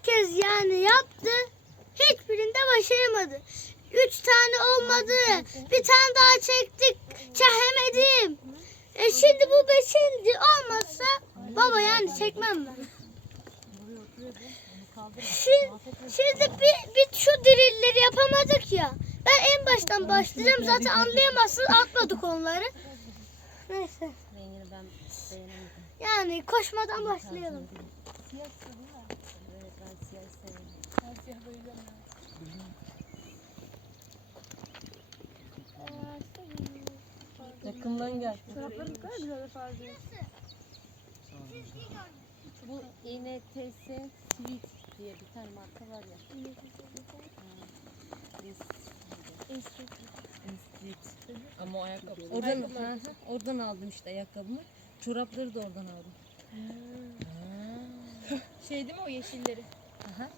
herkes yani yaptı. Hiçbirinde başaramadı. Üç tane olmadı. Bir tane daha çektik. Çekemedim. E şimdi bu beşinci olmazsa baba yani çekmem ben. Şimdi, şimdi bir, bir şu dirilleri yapamadık ya. Ben en baştan başlayacağım. Zaten anlayamazsın. Atmadık onları. Neyse. Rengini ben beğenemedim. Yani koşmadan başlayalım. Evet ben siyah severim. Yakından gel. Bu ENTS Sweet diye bir tane marka var ya. Ama o ayakkabı. Oradan, hı, oradan aldım işte ayakkabımı. Çorapları da oradan aldım. Şey değil mi o yeşilleri? Aha.